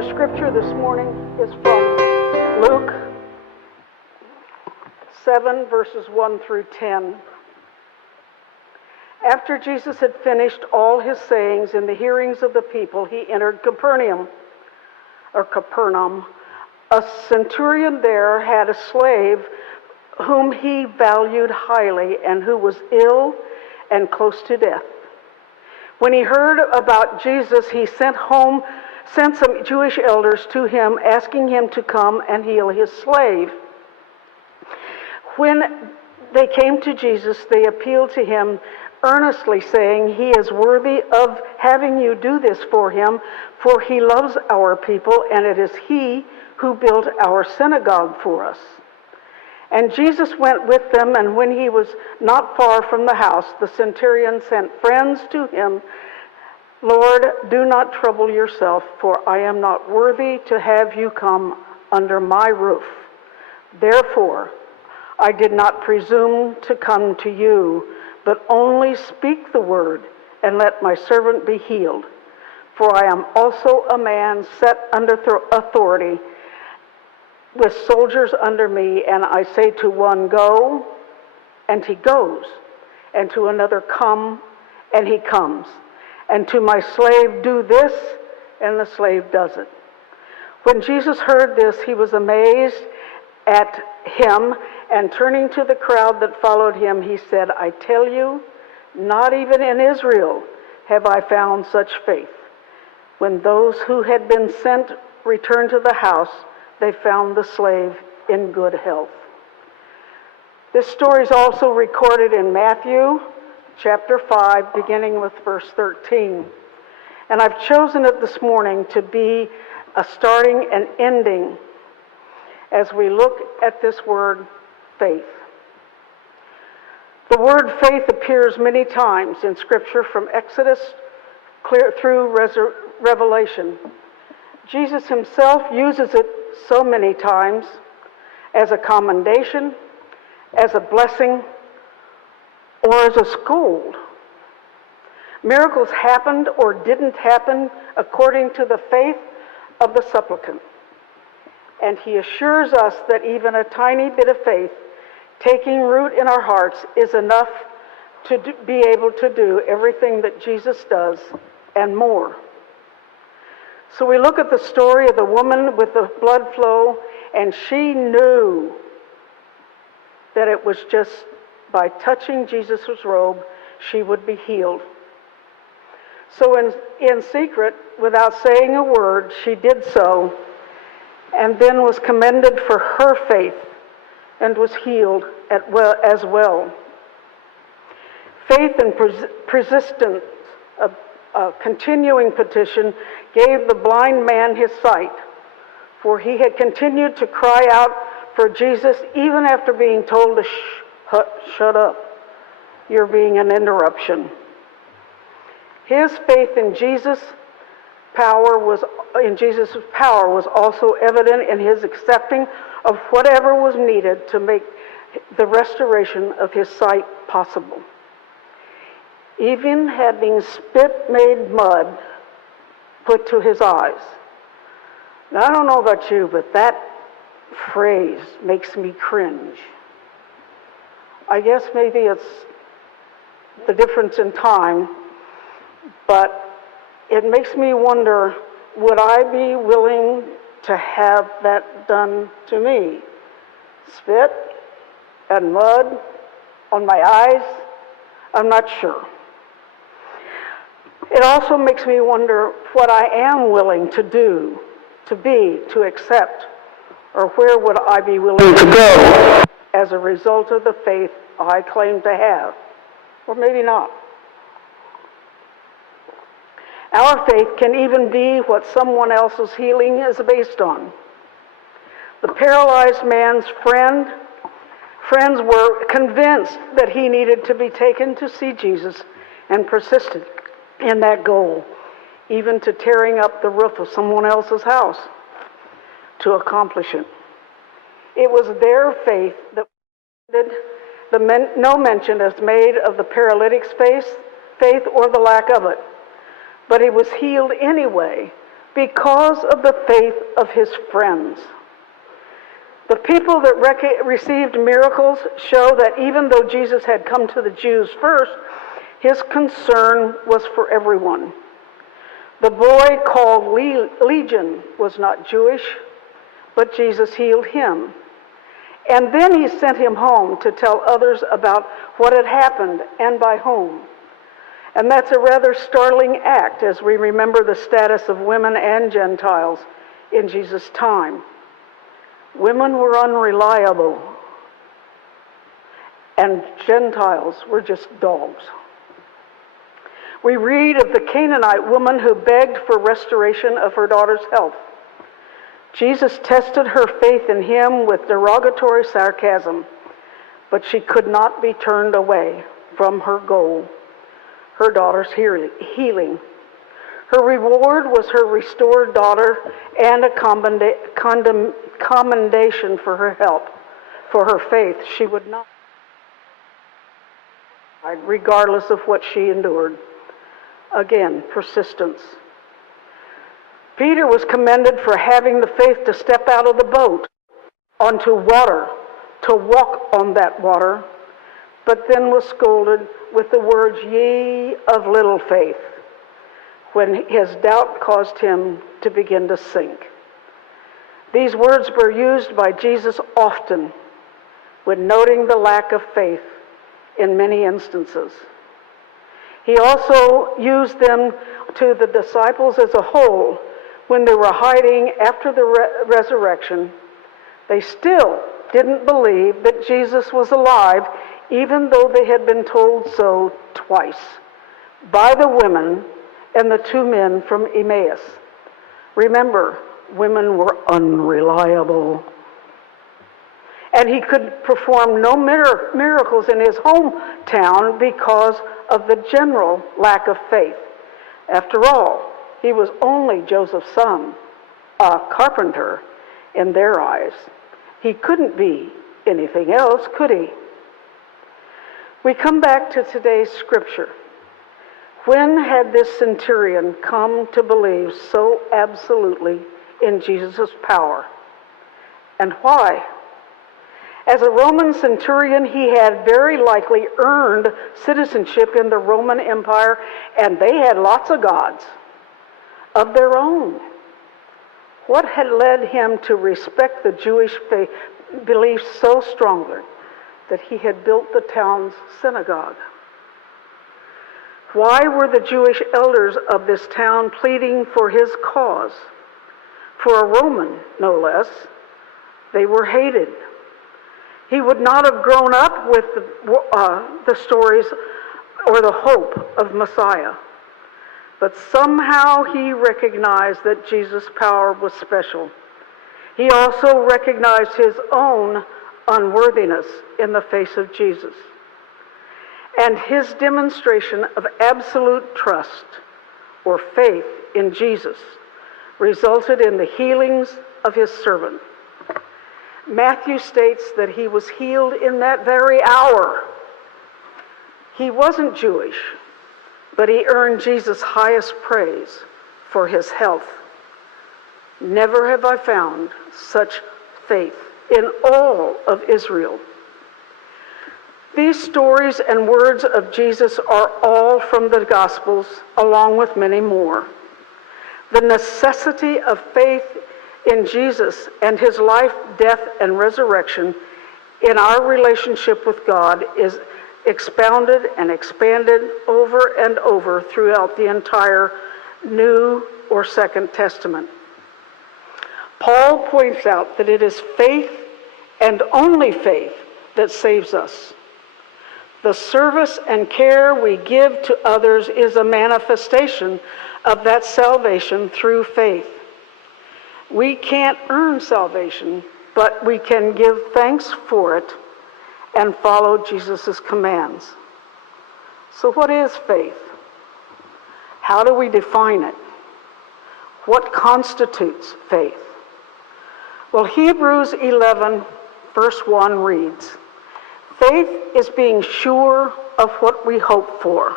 The scripture this morning is from Luke 7, verses 1 through 10. After Jesus had finished all his sayings in the hearings of the people, he entered Capernaum. A centurion there had a slave whom he valued highly and who was ill and close to death. When he heard about Jesus, he sent some Jewish elders to him, asking him to come and heal his slave. When they came to Jesus, they appealed to him earnestly, saying, "He is worthy of having you do this for him, for he loves our people, and it is he who built our synagogue for us." And Jesus went with them, and when he was not far from the house, the centurion sent friends to him. "Lord, do not trouble yourself, for I am not worthy to have you come under my roof. Therefore, I did not presume to come to you, but only speak the word, and let my servant be healed. For I am also a man set under authority, with soldiers under me, and I say to one, 'Go,' and he goes, and to another, 'Come,' and he comes, and to my slave, 'Do this,' and the slave does it." When Jesus heard this, he was amazed at him, and turning to the crowd that followed him, he said, "I tell you, not even in Israel have I found such faith." When those who had been sent returned to the house, they found the slave in good health. This story is also recorded in Matthew chapter 5, beginning with verse 13. And I've chosen it this morning to be a starting and ending as we look at this word, faith. The word faith appears many times in Scripture, from Exodus clear through Revelation. Jesus himself uses it so many times as a commendation, as a blessing, or as a scold. Miracles happened or didn't happen according to the faith of the supplicant. And he assures us that even a tiny bit of faith taking root in our hearts is enough to be able to do everything that Jesus does and more. So we look at the story of the woman with the blood flow, and she knew that it was just by touching Jesus' robe she would be healed. So in secret, without saying a word, she did so, and then was commended for her faith and was healed as well. Faith and persistence, a continuing petition, gave the blind man his sight, for he had continued to cry out for Jesus even after being told to shut up. You're being an interruption. His faith in Jesus' power was also evident in his accepting of whatever was needed to make the restoration of his sight possible. Even having spit made mud put to his eyes. Now, I don't know about you, but that phrase makes me cringe. I guess maybe it's the difference in time, but it makes me wonder, would I be willing to have that done to me? Spit and mud on my eyes? I'm not sure. It also makes me wonder what I am willing to do, to accept, or where would I be willing to go as a result of the faith I claim to have, or maybe not. Our faith can even be what someone else's healing is based on. The paralyzed man's friends were convinced that he needed to be taken to see Jesus and persisted in that goal, even to tearing up the roof of someone else's house to accomplish it. It was their faith that no mention is made of the paralytic's faith or the lack of it. But he was healed anyway because of the faith of his friends. The people that received miracles show that even though Jesus had come to the Jews first, his concern was for everyone. The boy called Legion was not Jewish, but Jesus healed him. And then he sent him home to tell others about what had happened and by whom. And that's a rather startling act as we remember the status of women and Gentiles in Jesus' time. Women were unreliable, and Gentiles were just dogs. We read of the Canaanite woman who begged for restoration of her daughter's health. Jesus tested her faith in him with derogatory sarcasm, but she could not be turned away from her goal, her daughter's healing. Her reward was her restored daughter and a commendation for her help, for her faith. She would not, regardless of what she endured. Again, persistence. Peter was commended for having the faith to step out of the boat onto water, to walk on that water, but then was scolded with the words, "Ye of little faith," when his doubt caused him to begin to sink. These words were used by Jesus often when noting the lack of faith in many instances. He also used them to the disciples as a whole when they were hiding after the resurrection. They still didn't believe that Jesus was alive, even though they had been told so twice by the women and the two men from Emmaus. Remember, women were unreliable. And he could perform no miracles in his hometown because of the general lack of faith. After all, he was only Joseph's son, a carpenter in their eyes. He couldn't be anything else, could he? We come back to today's scripture. When had this centurion come to believe so absolutely in Jesus' power? And why? As a Roman centurion, he had very likely earned citizenship in the Roman Empire, and they had lots of gods of their own. What had led him to respect the Jewish faith, belief so strongly that he had built the town's synagogue? Why were the Jewish elders of this town pleading for his cause? For a Roman, no less. They were hated. He would not have grown up with the stories or the hope of Messiah. But somehow he recognized that Jesus' power was special. He also recognized his own unworthiness in the face of Jesus. And his demonstration of absolute trust or faith in Jesus resulted in the healings of his servant. Matthew states that he was healed in that very hour. He wasn't Jewish, but he earned Jesus' highest praise for his health. Never have I found such faith in all of Israel. These stories and words of Jesus are all from the Gospels, along with many more. The necessity of faith in Jesus and his life, death, and resurrection in our relationship with God is expounded and expanded over and over throughout the entire New or Second Testament. Paul points out that it is faith and only faith that saves us. The service and care we give to others is a manifestation of that salvation through faith. We can't earn salvation, but we can give thanks for it and follow Jesus' commands. So what is faith? How do we define it? What constitutes faith? Well, Hebrews 11, verse 1 reads, "Faith is being sure of what we hope for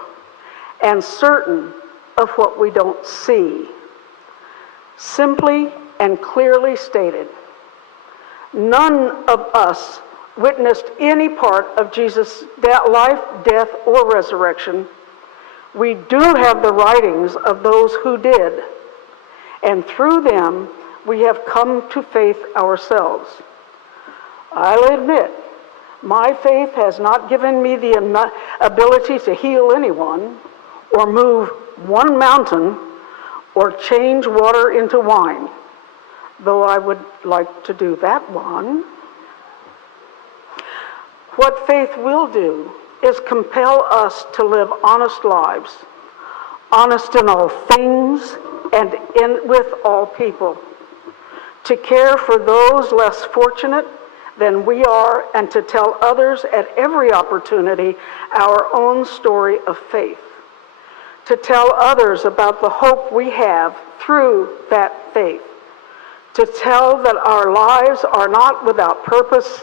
and certain of what we don't see." simply and clearly stated. None of us witnessed any part of Jesus' life, death, or resurrection. We do have the writings of those who did, and through them we have come to faith ourselves. I'll admit, my faith has not given me the ability to heal anyone, or move one mountain, or change water into wine, though I would like to do that one. What faith will do is compel us to live honest lives, honest in all things and with all people, to care for those less fortunate than we are, and to tell others at every opportunity our own story of faith, to tell others about the hope we have through that faith, to tell that our lives are not without purpose,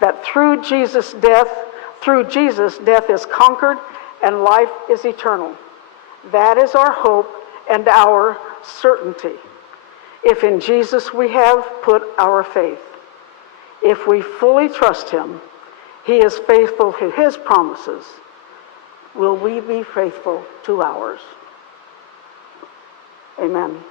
that through Jesus' death is conquered and life is eternal. That is our hope and our certainty. If in Jesus we have put our faith, if we fully trust him, he is faithful to his promises. Will we be faithful to ours? Amen.